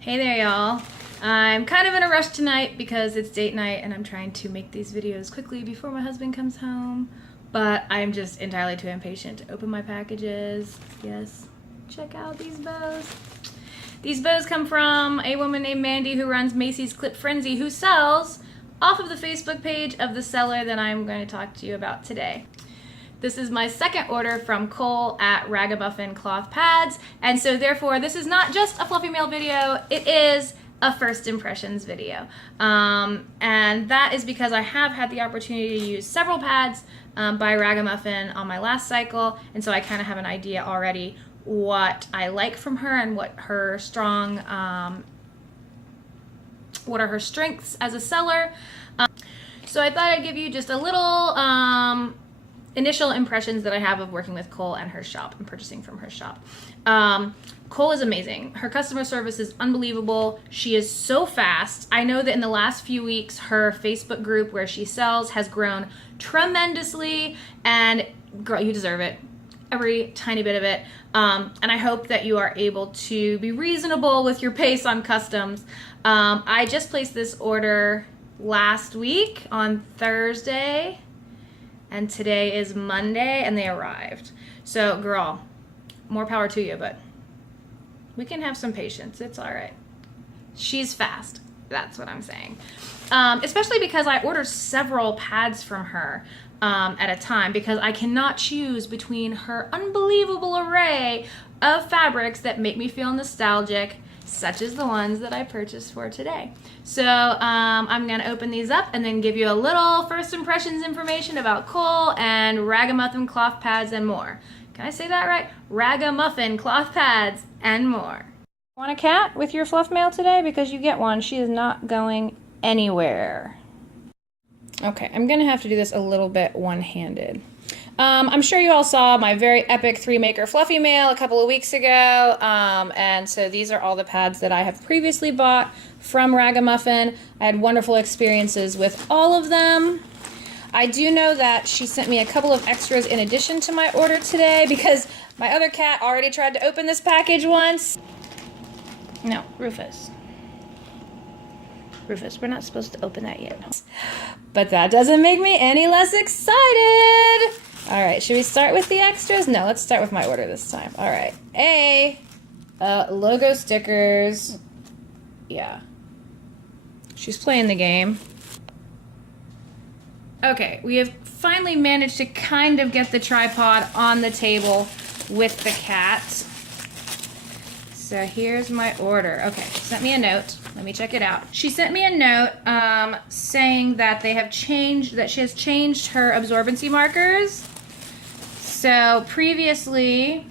Hey there, y'all. I'm kind of in a rush tonight because it's date night and I'm trying to make these videos quickly before my husband comes home, but I'm just entirely too impatient to open my packages. Yes, check out these bows. These bows come from a woman named Mandy who runs Macy's Clip Frenzy, who sells off of the Facebook page of the seller that I'm going to talk to you about today. This is my second order from Cole at Ragamuffin Cloth Pads, and so therefore this is not just a fluffy mail video, it is a first impressions video. And that is because I have had the opportunity to use several pads by Ragamuffin on my last cycle, and so I kind of have an idea already what I like from her and what her strong, what are her strengths as a seller. So I thought I'd give you just a little initial impressions that I have of working with Cole and her shop and purchasing from her shop. Cole is amazing. Her customer service is unbelievable. She is so fast. I know that in the last few weeks, her Facebook group where she sells has grown tremendously, and girl, you deserve it. Every tiny bit of it. And I hope that you are able to be reasonable with your pace on customs. I just placed this order last week on Thursday, and today is Monday, and they arrived. So, girl, more power to you, but we can have some patience. It's all right. She's fast. That's what I'm saying. Especially because I ordered several pads from her at a time because I cannot choose between her unbelievable array of fabrics that make me feel nostalgic, such as the ones that I purchased for today. So I'm gonna open these up and then give you a little first impressions information about Cole and Ragamuffin Cloth Pads and more. Can I say that right? Ragamuffin Cloth Pads and more. Want a cat with your fluff mail today? Because you get one. She is not going anywhere. Okay, I'm gonna have to do this a little bit one-handed. I'm sure you all saw my very epic 3-maker fluffy mail a couple of weeks ago, and so these are all the pads that I have previously bought from Ragamuffin. I had wonderful experiences with all of them. I do know that she sent me a couple of extras in addition to my order today because my other cat already tried to open this package once. No, Rufus. Rufus, we're not supposed to open that yet. But that doesn't make me any less excited. All right, should we start with the extras? No, let's start with my order this time. All right, logo stickers. Yeah, she's playing the game. Okay, we have finally managed to kind of get the tripod on the table with the cat. So here's my order. Okay, she sent me a note. Let me check it out. She sent me a note saying that they have changed, that she has changed her absorbency markers. So previously,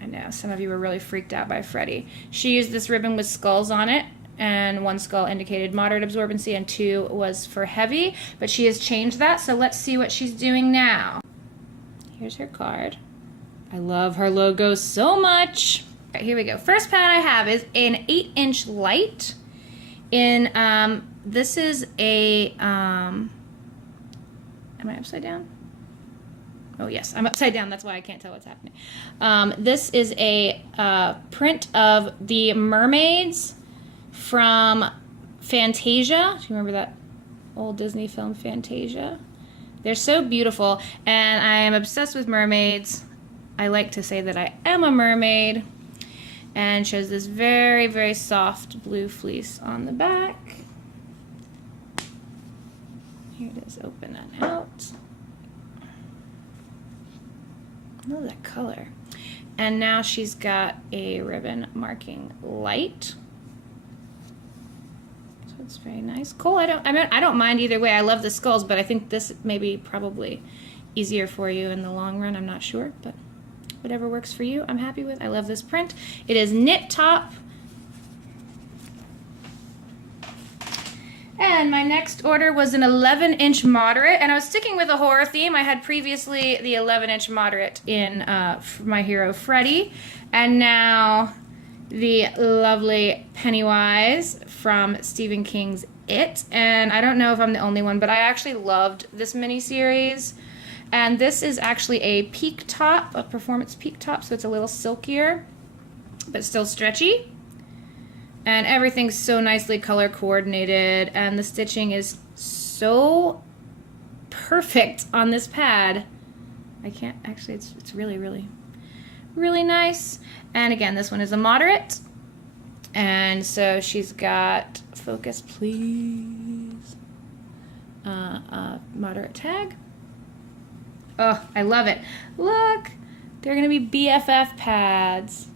I know some of you were really freaked out by Freddie. She used this ribbon with skulls on it, and one skull indicated moderate absorbency and 2 was for heavy, but she has changed that, so let's see what she's doing now. Here's her card. I love her logo so much. All right, here we go. First pad I have is an 8-inch light. This is a, am I upside down? Oh yes, I'm upside down. That's why I can't tell what's happening. This is a print of the mermaids from Fantasia. Do you remember that old Disney film, Fantasia? They're so beautiful, and I am obsessed with mermaids. I like to say that I am a mermaid, and shows this very, very soft blue fleece on the back. Here it is, open that out. Look at that color. And now she's got a ribbon marking light. So it's very nice. Cool, I don't mind either way. I love the skulls, but I think this may be probably easier for you in the long run. I'm not sure, but whatever works for you, I'm happy with. I love this print. It is knit top. And my next order was an 11-inch moderate, and I was sticking with a horror theme. I had previously the 11-inch moderate in my hero Freddie, and now the lovely Pennywise from Stephen King's It. And I don't know if I'm the only one, but I actually loved this miniseries. And this is actually a peak top, a performance peak top, so it's a little silkier, but still stretchy. And everything's so nicely color coordinated, and the stitching is so perfect on this pad. I can't actually, it's really, really, really nice. And again, this one is a moderate. And so she's got, focus please, moderate tag. Oh, I love it. Look, they're gonna be BFF pads.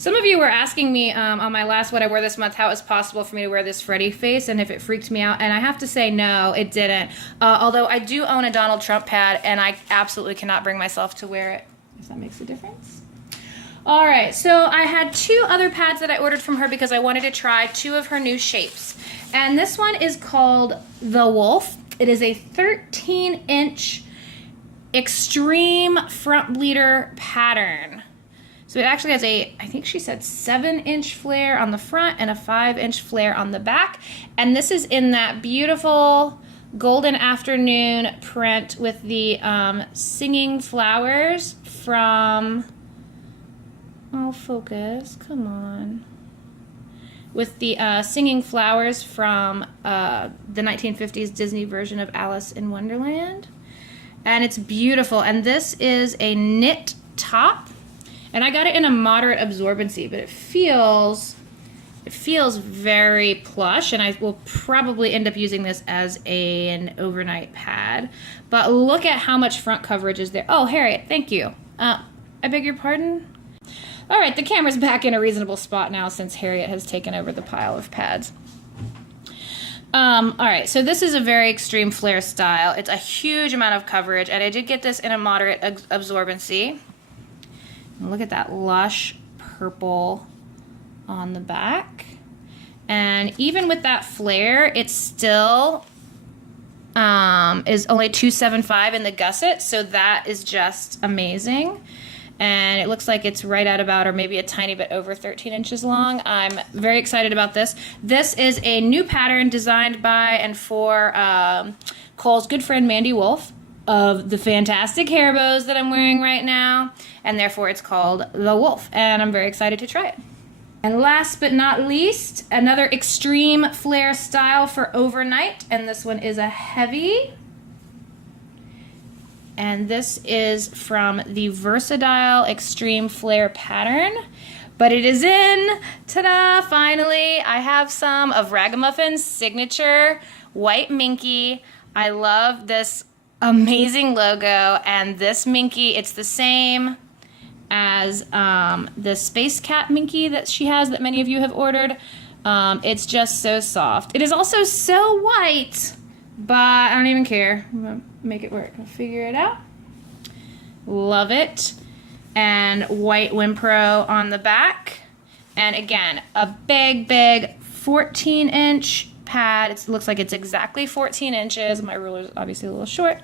Some of you were asking me on my last What I Wear This Month how it was possible for me to wear this Freddy face and if it freaked me out, and I have to say no, it didn't. Although I do own a Donald Trump pad and I absolutely cannot bring myself to wear it, if that makes a difference. All right, so I had 2 other pads that I ordered from her because I wanted to try 2 of her new shapes. And this one is called The Wolf. It is a 13-inch extreme front bleeder pattern. So it actually has a, I think she said 7-inch flare on the front and a 5-inch flare on the back. And this is in that beautiful golden afternoon print with the singing flowers from, oh, focus, come on. With the singing flowers from the 1950s Disney version of Alice in Wonderland. And it's beautiful. And this is a knit top. And I got it in a moderate absorbency, but it feels very plush, and I will probably end up using this as an overnight pad. But look at how much front coverage is there. Oh, Harriet, thank you. I beg your pardon? All right, the camera's back in a reasonable spot now since Harriet has taken over the pile of pads. All right, so this is a very extreme flare style. It's a huge amount of coverage, and I did get this in a moderate absorbency. Look at that lush purple on the back. And even with that flare, it still is only 275 in the gusset, so that is just amazing. And it looks like it's right at about, or maybe a tiny bit over 13 inches long. I'm very excited about this. This is a new pattern designed by and for Cole's good friend Mandy Wolf of the fantastic hair bows that I'm wearing right now, and therefore it's called The Wolf, and I'm very excited to try it. And last but not least, another extreme flare style for overnight, and this one is a heavy, and this is from the Versatile Extreme Flare pattern, but it is in, ta-da, finally, I have some of Ragamuffin's signature white minky. I love this amazing logo, and this minky, it's the same as the Space Cat minky that she has that many of you have ordered. It's just so soft. It is also so white, but I don't even care. I'm gonna make it work. I'll figure it out. Love it. And white Wimpro on the back. And again, a big 14-inch pad. It looks like it's exactly 14 inches. My ruler is obviously a little short,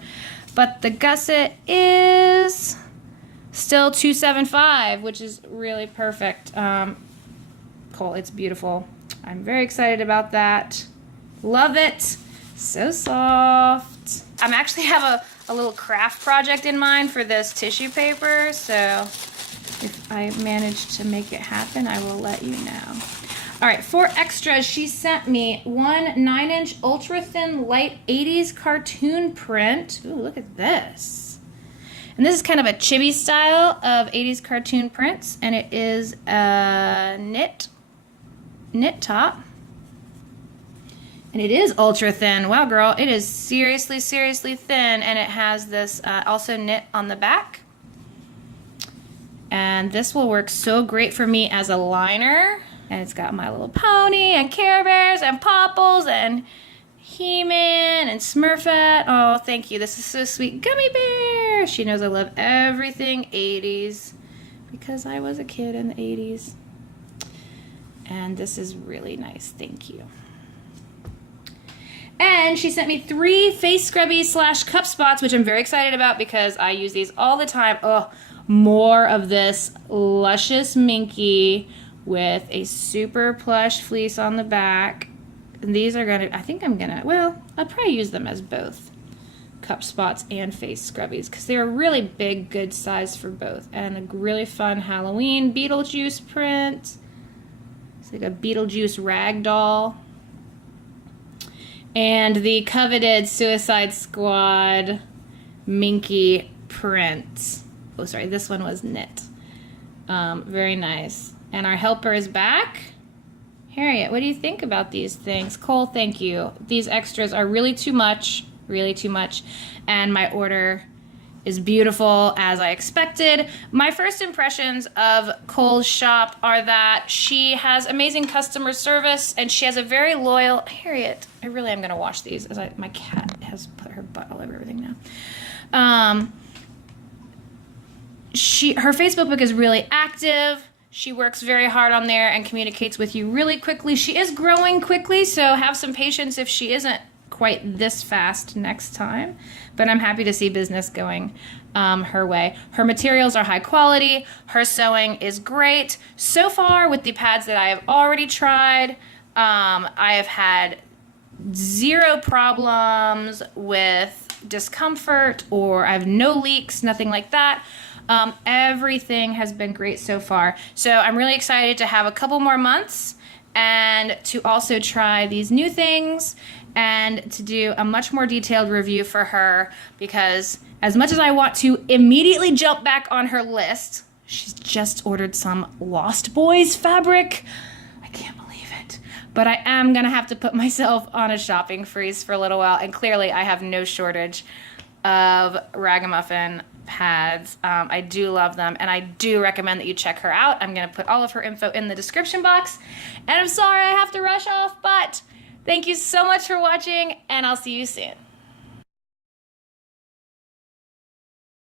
but the gusset is still 275, which is really perfect. Cole, it's beautiful. I'm very excited about that. Love it. So soft. I actually have a little craft project in mind for this tissue paper, so if I manage to make it happen, I will let you know. All right, for extras, she sent me one 9-inch ultra thin light 80s cartoon print. Ooh, look at this. And this is kind of a chibi style of 80s cartoon prints, and it is a knit top. And it is ultra thin. Wow, girl, it is seriously thin, and it has this also knit on the back. And this will work so great for me as a liner. And it's got My Little Pony and Care Bears and Popples and He-Man and Smurfette. Oh, thank you. This is so sweet. Gummy Bear. She knows I love everything 80s because I was a kid in the 80s. And this is really nice. Thank you. And she sent me 3 face scrubbies / cup spots, which I'm very excited about because I use these all the time. Oh, more of this luscious minky with a super plush fleece on the back. And these are gonna, I think I'm gonna, well, I'll probably use them as both cup spots and face scrubbies because they're a really big, good size for both. And a really fun Halloween Beetlejuice print. It's like a Beetlejuice rag doll. And the coveted Suicide Squad Minky print. Oh, sorry, this one was knit. Very nice. And our helper is back. Harriet, what do you think about these things? Cole, thank you. These extras are really too much, and my order is beautiful as I expected. My first impressions of Cole's shop are that she has amazing customer service and she has a very loyal... Harriet, I really am gonna wash these as my cat has put her butt all over everything now. Her Facebook book is really active. She works very hard on there and communicates with you really quickly. She is growing quickly, so have some patience if she isn't quite this fast next time. But I'm happy to see business going her way. Her materials are high quality. Her sewing is great. So far, with the pads that I have already tried, I have had 0 problems with discomfort, or I have no leaks, nothing like that. Everything has been great so far. So I'm really excited to have a couple more months and to also try these new things and to do a much more detailed review for her, because as much as I want to immediately jump back on her list, she's just ordered some Lost Boys fabric. I can't believe it. But I am going to have to put myself on a shopping freeze for a little while, and clearly I have no shortage of Ragamuffin pads. I do love them, and I do recommend that you check her out. I'm going to put all of her info in the description box, and I'm sorry I have to rush off, but thank you so much for watching, and I'll see you soon.